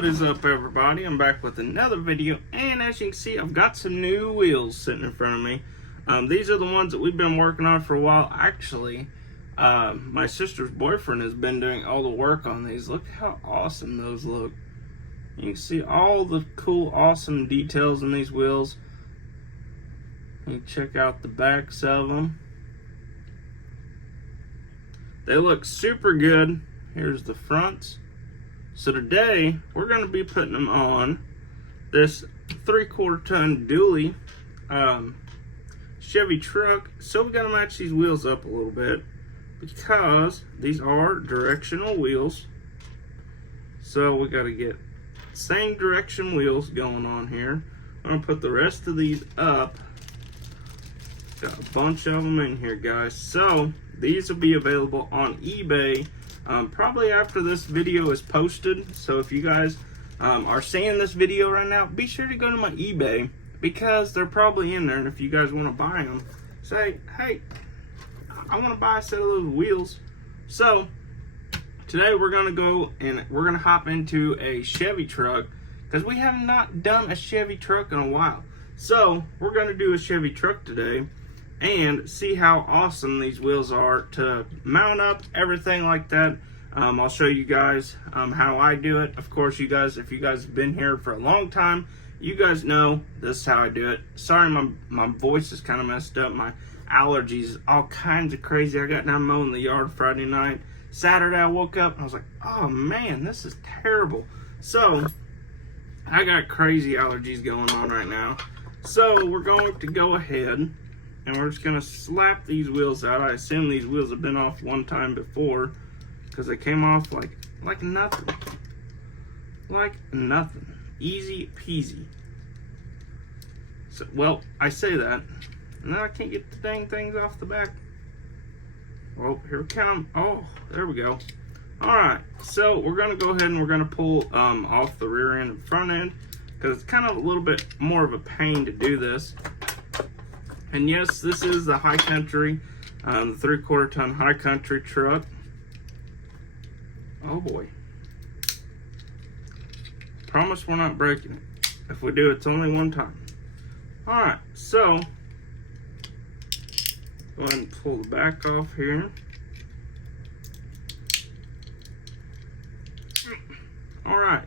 What is up, everybody? I'm back with another video, and as you can see, I've got some new wheels sitting in front of me. These are the ones that we've been working on for a while. Actually, my sister's boyfriend has been doing all the work on these. Look how awesome those look. You can see all the cool, awesome details in these wheels. You can check out the backs of them. They look super good. Here's the fronts. So today, we're going to be putting them on this 3/4 ton dually Chevy truck. So we got to match these wheels up a little bit because these are directional wheels. So we got to get same direction wheels going on here. I'm going to put the rest of these up. Got a bunch of them in here, guys. So these will be available on eBay probably after this video is posted. So if you guys are seeing this video right now, be sure to go to my eBay because they're probably in there. And if you guys want to buy them, say, hey, I want to buy a set of those wheels. So today we're going to go and we're going to hop into a Chevy truck because we have not done a Chevy truck in a while. So we're going to do a Chevy truck today and see how awesome these wheels are to mount up, everything like that. I'll show you guys how I do it. Of course, you guys, if you guys have been here for a long time, you guys know this is how I do it. Sorry, my voice is kind of messed up. My allergies, all kinds of crazy. I got down mowing the yard Friday night. Saturday, I woke up and I was like, oh man, this is terrible. So I got crazy allergies going on right now. So we're going to go ahead and we're just gonna slap these wheels out. I assume these wheels have been off one time before because they came off like nothing. Like nothing. Easy peasy. So, well, I say that, and then I can't get the dang things off the back. Well, here we come. Oh, there we go. Alright, so we're gonna go ahead and we're gonna pull off the rear end and front end because it's kind of a little bit more of a pain to do this. And yes, this is the High Country, the 3/4 ton High Country truck. Oh boy. Promise we're not breaking it. If we do, it's only one time. Alright, so go ahead and pull the back off here. Alright,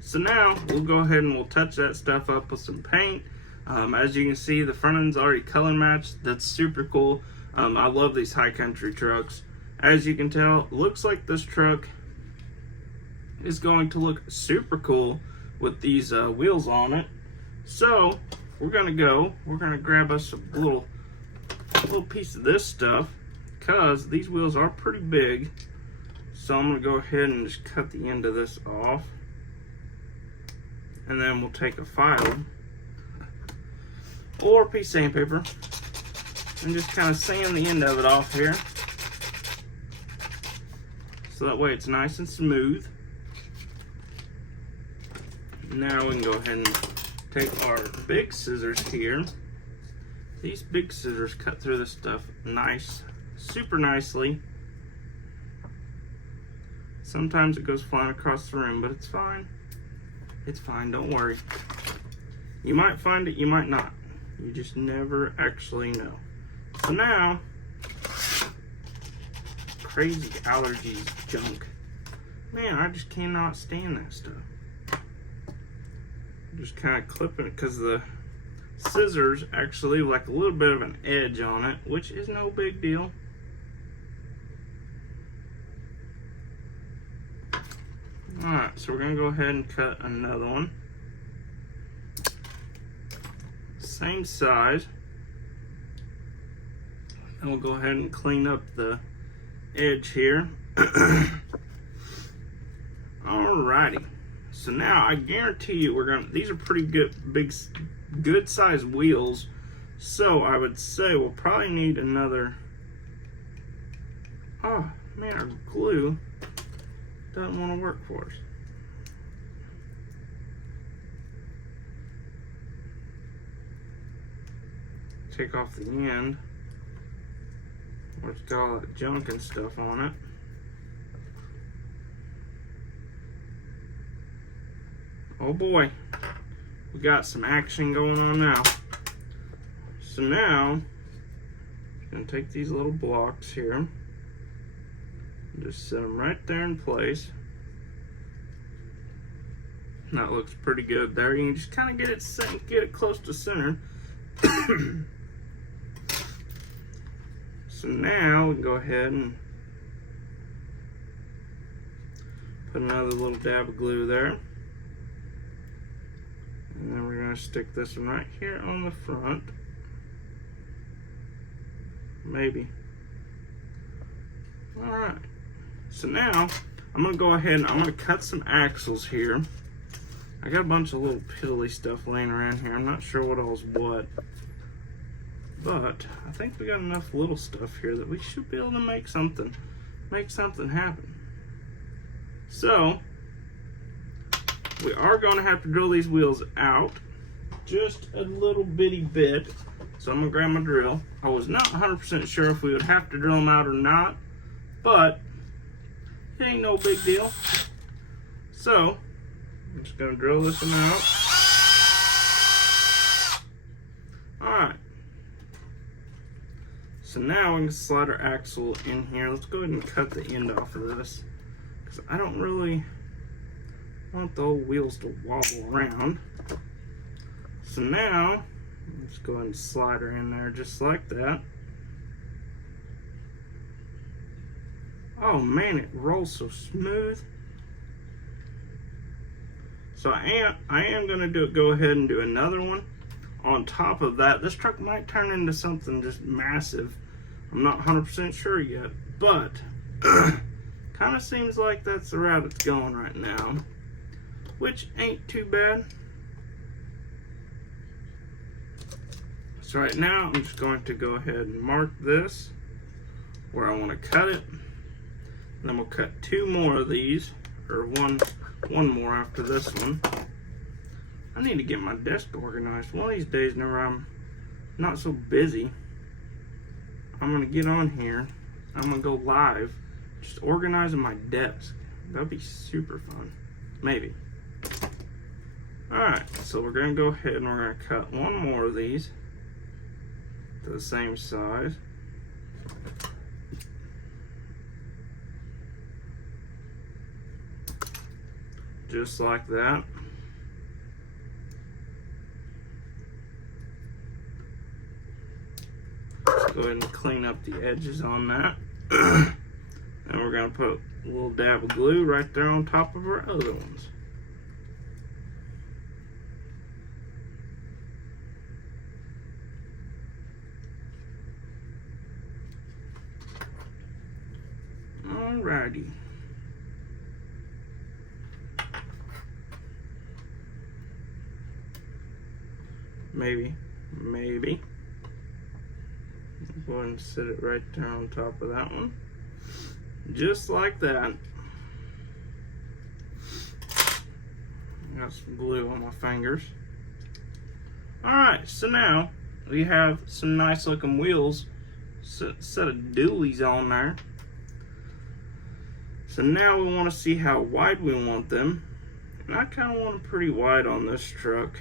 so now we'll go ahead and we'll touch that stuff up with some paint. As you can see, the front end's already color matched. That's super cool. I love these High Country trucks. As you can tell, it looks like this truck is going to look super cool with these wheels on it. So we're gonna grab us a little piece of this stuff because these wheels are pretty big. So I'm gonna go ahead and just cut the end of this off, and then we'll take a file or a piece of sandpaper and just kind of sand the end of it off here so that way it's nice and smooth. Now we can go ahead and take our big scissors here. These big scissors cut through this stuff super nicely. Sometimes it goes flying across the room, but it's fine. It's fine, don't worry. You might find it, you might not. You just never actually know. So now, crazy allergies junk. Man, I just cannot stand that stuff. Just kind of clipping it because the scissors actually leave like a little bit of an edge on it, which is no big deal. Alright, so we're going to go ahead and cut another one. Same size. And we'll go ahead and clean up the edge here. Alrighty. So now I guarantee you these are pretty good size wheels. So I would say we'll probably need another. Oh man, our glue doesn't want to work for us. Take off the end, which got all that junk and stuff on it. Oh boy, we got some action going on now. So now, I'm gonna take these little blocks here and just set them right there in place. And that looks pretty good there. You can just kind of get it set, get it close to center. So now we can go ahead and put another little dab of glue there. And then we're going to stick this one right here on the front. Maybe. Alright. So now, I'm going to go ahead and I'm going to cut some axles here. I got a bunch of little piddly stuff laying around here. I'm not sure what all's what. But I think we got enough little stuff here that we should be able to make something happen. So, we are going to have to drill these wheels out just a little bitty bit. So I'm going to grab my drill. I was not 100% sure if we would have to drill them out or not, but it ain't no big deal. So, I'm just going to drill this one out. Alright. So now we can slide our axle in here. Let's go ahead and cut the end off of this, because I don't really want the old wheels to wobble around. So now, let's go ahead and slide her in there just like that. Oh man, it rolls so smooth. So I am gonna go ahead and do another one on top of that. This truck might turn into something just massive. I'm not 100% sure yet, but kind of seems like that's the route it's going right now, which ain't too bad. So right now, I'm just going to go ahead and mark this where I want to cut it. And then we'll cut two more of these, or one more after this one. I need to get my desk organized. One of these days, whenever I'm not so busy, I'm gonna get on here. I'm gonna go live, just organizing my desk. That'd be super fun. Maybe. Alright, so we're gonna go ahead and we're gonna cut one more of these to the same size. Just like that. Let's go ahead and clean up the edges on that. And we're going to put a little dab of glue right there on top of our other ones. Alrighty. Maybe. Go ahead and set it right there on top of that one. Just like that. Got some glue on my fingers. Alright, so now we have some nice looking wheels, set of dualies on there. So now we want to see how wide we want them. And I kind of want them pretty wide on this truck.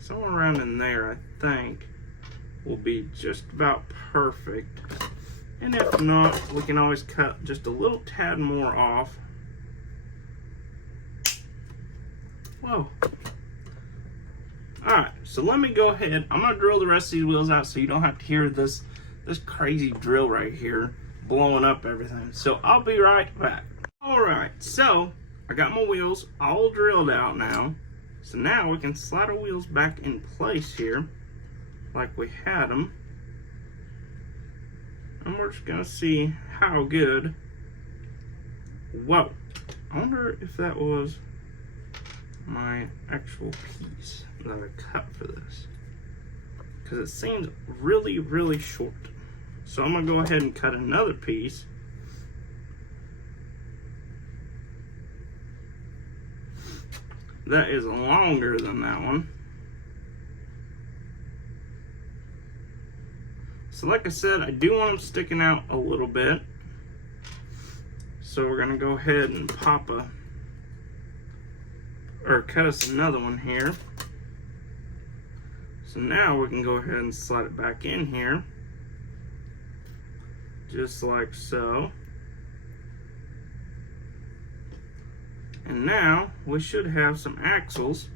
Somewhere around in there, I think, will be just about perfect. And if not, we can always cut just a little tad more off. Whoa. Alright, so let me go ahead. I'm going to drill the rest of these wheels out so you don't have to hear this crazy drill right here blowing up everything. So I'll be right back. Alright, so I got my wheels all drilled out now. So now we can slide our wheels back in place here like we had them. And we're just going to see how good. Whoa. I wonder if that was my actual piece that I cut for this. Because it seems really, really short. So I'm going to go ahead and cut another piece. That is longer than that one. So like I said, I do want them sticking out a little bit. So we're gonna go ahead and cut us another one here. So now we can go ahead and slide it back in here, just like so. And now we should have some axles,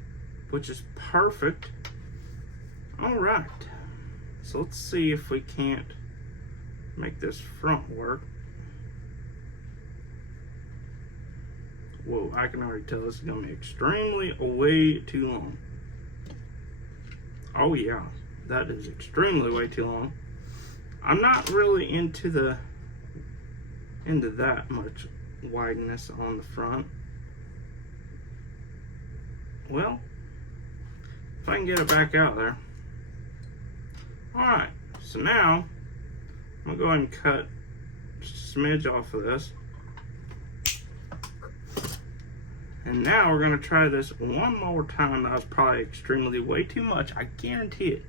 which is perfect. All right, so let's see if we can't make this front work. Whoa, I can already tell this is gonna be extremely way too long. Oh yeah, that is extremely way too long. I'm not really into that much wideness on the front. Well, if I can get it back out there. Alright, so now I'm gonna go ahead and cut just a smidge off of this. And now we're gonna try this one more time. That was probably extremely way too much, I guarantee it.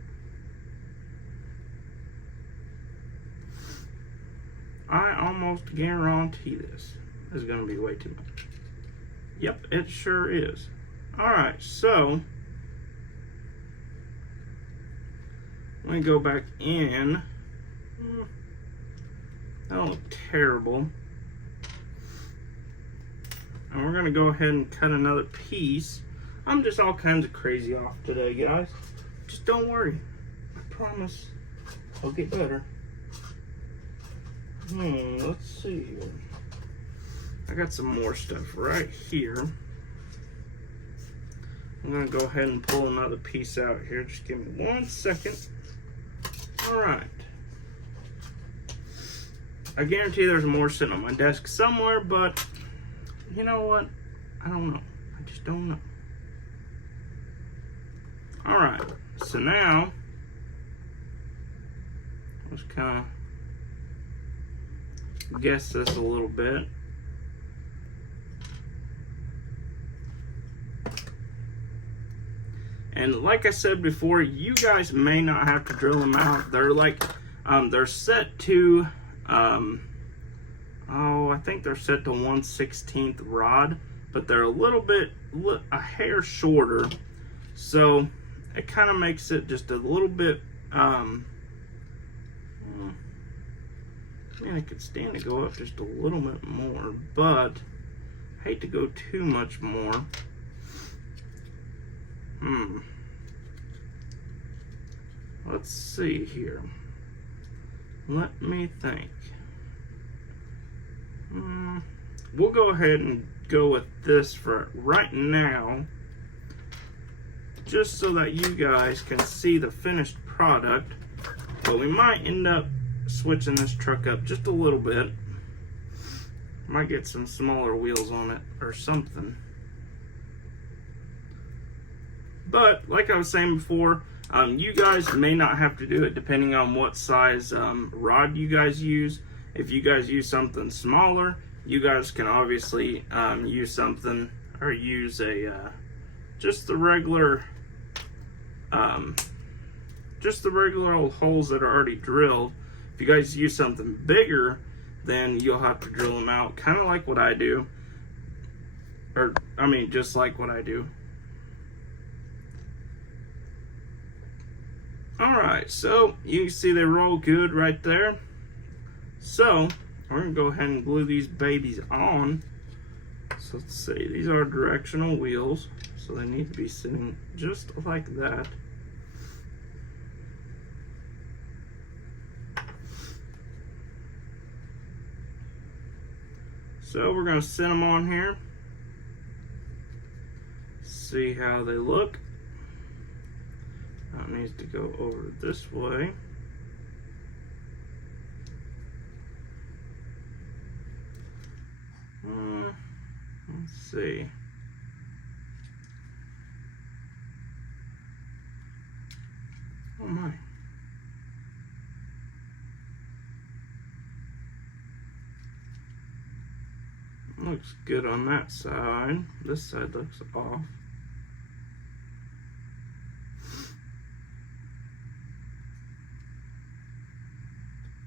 I almost guarantee this is gonna be way too much. Yep, it sure is. Alright, so let me go back in. That'll look terrible. And we're gonna go ahead and cut another piece. I'm just all kinds of crazy off today, guys. Just don't worry. I promise I'll get better. Let's see here. I got some more stuff right here. I'm gonna go ahead and pull another piece out here. Just give me 1 second. All right. I guarantee there's more sitting on my desk somewhere, but you know what? I don't know. I just don't know. All right. So now, let's kind of guess this a little bit. And like I said before, you guys may not have to drill them out. They're like, they're set to, I think they're set to 1/16 rod, but they're a hair shorter. So it kind of makes it just a little bit, man, I could stand to go up just a little bit more, but I hate to go too much more. Let's see here. Let me think. We'll go ahead and go with this for right now, just so that you guys can see the finished product. But we might end up switching this truck up just a little bit. Might get some smaller wheels on it or something. But like I was saying before, you guys may not have to do it depending on what size rod you guys use. If you guys use something smaller, you guys can obviously use something, or use a just the regular old holes that are already drilled. If you guys use something bigger, then you'll have to drill them out, kind of like what I do, or I mean just like what I do. Alright, so you can see they roll good right there. So we're going to go ahead and glue these babies on. So let's see, these are directional wheels, so they need to be sitting just like that. So we're going to set them on here, see how they look. That needs to go over this way. Let's see. Oh my. Looks good on that side. This side looks off.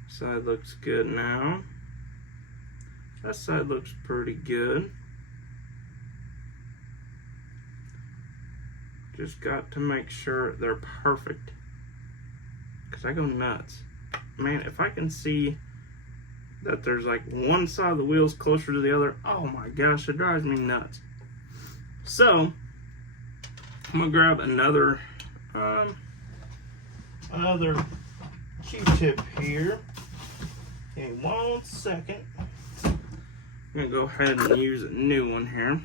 Side looks good now. That side looks pretty good. Just got to make sure they're perfect, because I go nuts. Man, if I can see that there's like one side of the wheels closer to the other, oh my gosh, it drives me nuts. So I'm gonna grab another Q-tip here. Okay, 1 second. I'm gonna go ahead and use a new one here.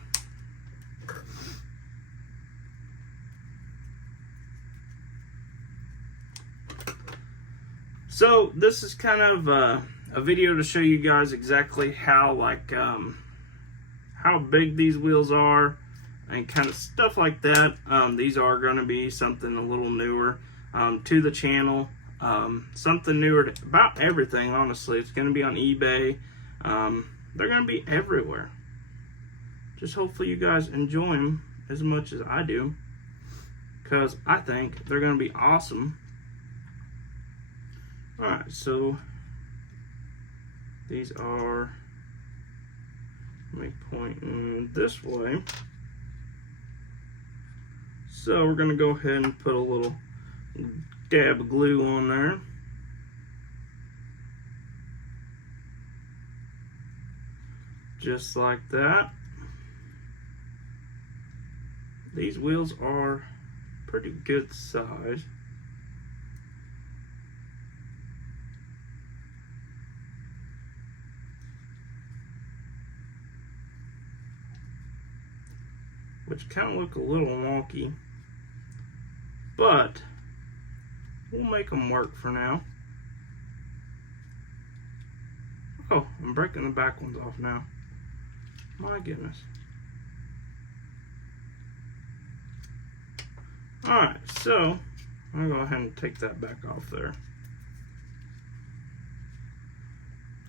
So this is kind of a video to show you guys exactly how how big these wheels are and kind of stuff like that. These are going to be something a little newer to the channel, something newer to about everything. Honestly, it's going to be on eBay. They're going to be everywhere. Just hopefully you guys enjoy them as much as I do, because I think they're going to be awesome. Alright, so these are, let me point in this way. So we're going to go ahead and put a little dab of glue on there. Just like that. These wheels are pretty good size. Which kind of look a little wonky, but we'll make them work for now. Oh, I'm breaking the back ones off now. My goodness. Alright, so I'll go ahead and take that back off there.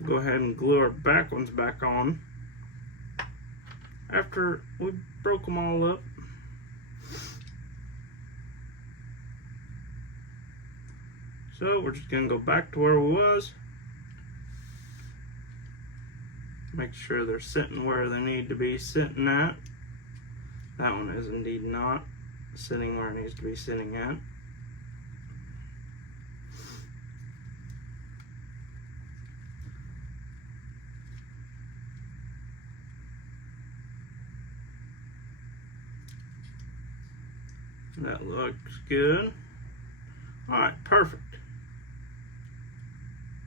Go ahead and glue our back ones back on after we broke them all up. So we're just going to go back to where we was. Make sure they're sitting where they need to be sitting at. That one is indeed not sitting where it needs to be sitting at. That looks good. Alright, perfect.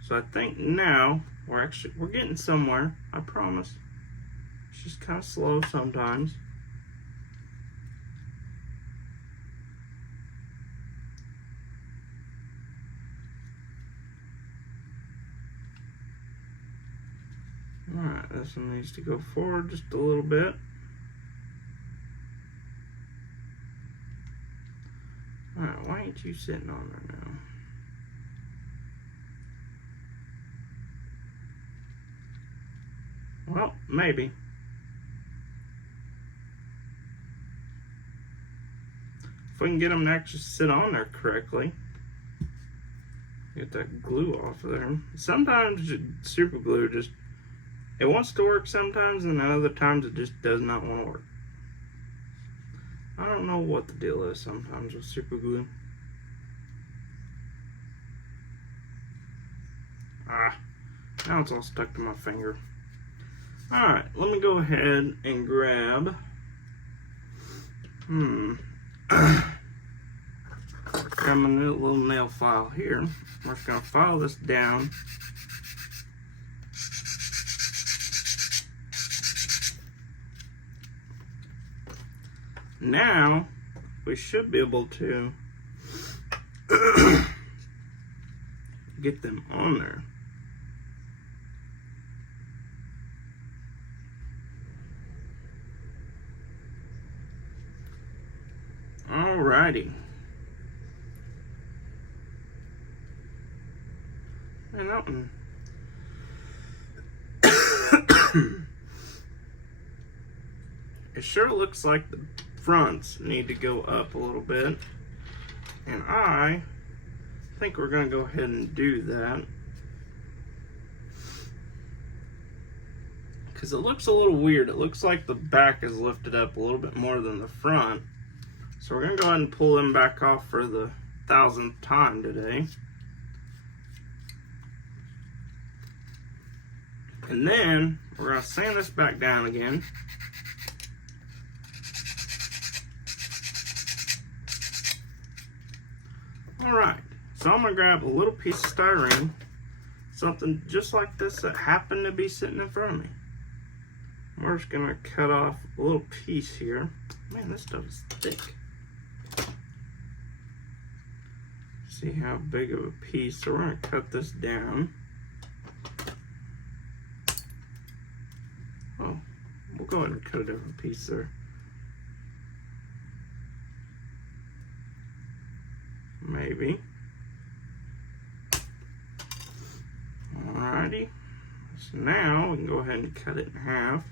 So I think now we're getting somewhere, I promise. It's just kind of slow sometimes. Alright, this one needs to go forward just a little bit. Alright, why ain't you sitting on there now? Well, maybe. If we can get them to actually sit on there correctly. Get that glue off of there. Sometimes super glue just, it wants to work sometimes, and other times it just does not want to work. I don't know what the deal is sometimes with super glue. Now it's all stuck to my finger. Alright, let me go ahead and grab grab my new little nail file here. We're just going to file this down. Now we should be able to get them on there. Alrighty. And that one. It sure looks like the fronts need to go up a little bit. And I think we're going to go ahead and do that. because it looks a little weird. It looks like the back is lifted up a little bit more than the front. So we're going to go ahead and pull them back off for the 1000th time today. And then we're going to sand this back down again. Alright, so I'm going to grab a little piece of styrene, something just like this that happened to be sitting in front of me. We're just going to cut off a little piece here. Man, this stuff is thick. See how big of a piece, so we're going to cut this down. Oh, we'll go ahead and cut a different piece there. Maybe. Alrighty. So now we can go ahead and cut it in half.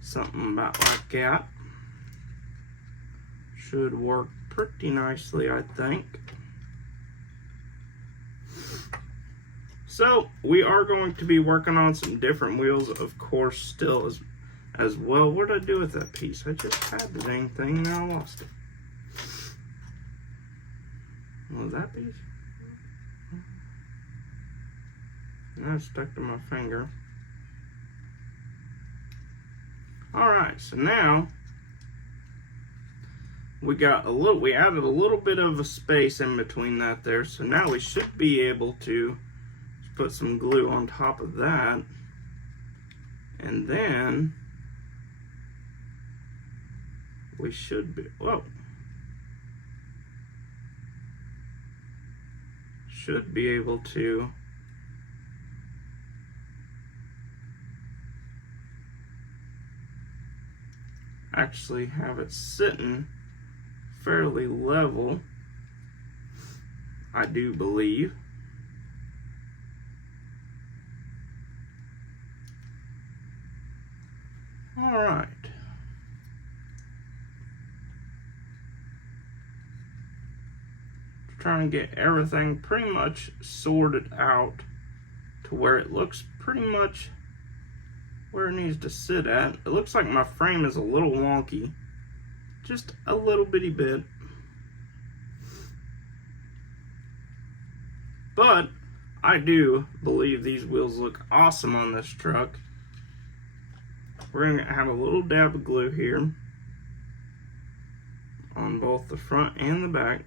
Something about like that. Should work pretty nicely, I think. So we are going to be working on some different wheels, of course, still as well. What did I do with that piece? I just had the dang thing, now I lost it. What was that piece? Now it's stuck to my finger. Alright, so now we added a little bit of a space in between that there, so now we should be able to put some glue on top of that, and then we should be, should be able to actually have it sitting fairly level, I do believe. All right. Trying to get everything pretty much sorted out to where it looks pretty much where it needs to sit at. It looks like my frame is a little wonky, just a little bitty bit, but I do believe these wheels look awesome on this truck. We're going to have a little dab of glue here on both the front and the back.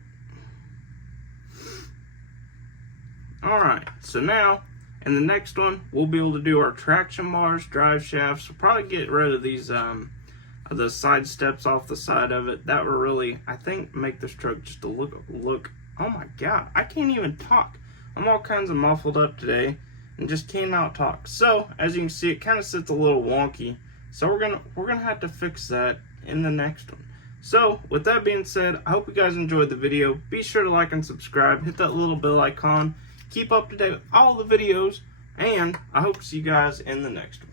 Alright, so now in the next one we'll be able to do our traction bars, drive shafts. We'll probably get rid of these the side steps off the side of it. That will really, I think, make this truck just to look. Oh my god, I can't even talk. I'm all kinds of muffled up today and just cannot talk. So as you can see, it kind of sits a little wonky. So we're gonna have to fix that in the next one. So with that being said, I hope you guys enjoyed the video. Be sure to like and subscribe. Hit that little bell icon. Keep up to date with all the videos, and I hope to see you guys in the next one.